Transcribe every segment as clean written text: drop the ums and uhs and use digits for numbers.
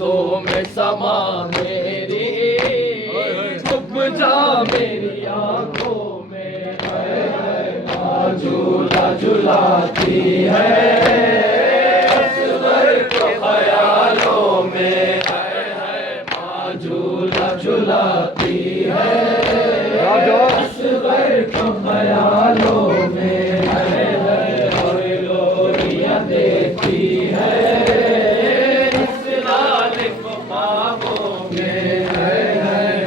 सांसों में समा मेरी, छुप जा मेरी आंखों में। माँ झूला झुलाती है असगर को ख्यालों में। माँ झूला झुलाती है असगर को ख्यालों में। और लोरियां देती है इस लाल को ख्वाबों में।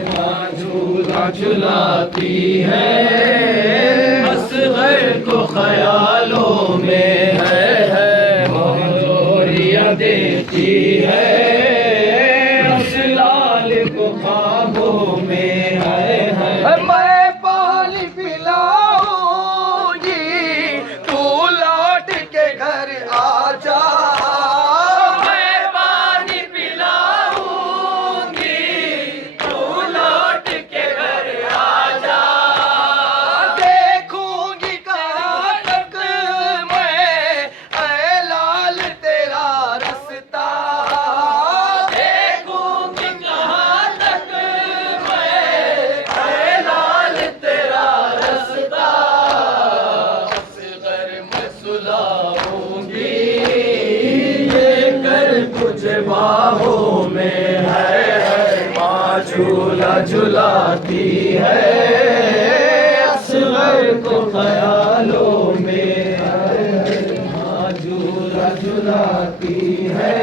माँ झूला झुलाती है असगर को ख्यालों में। माँ लोरियां देती है उस लाल को ख्वाबों में। मैं पानी पिलाऊंगी तू लौट के घर आ जा। मैं पानी पिलाऊंगी तू लौट के घर आ जा। देखूंगी कहाँ तक मैं ऐ लाल तेरा रास्ता। देखूंगी कहाँ तक मैं ऐ लाल तेरा रास्ता। असगर में सुलाऊंगी ये कर तुझे बाहों में। माँ झूला झुलाती है असगर को ख्यालों में। माँ झूला झुलाती है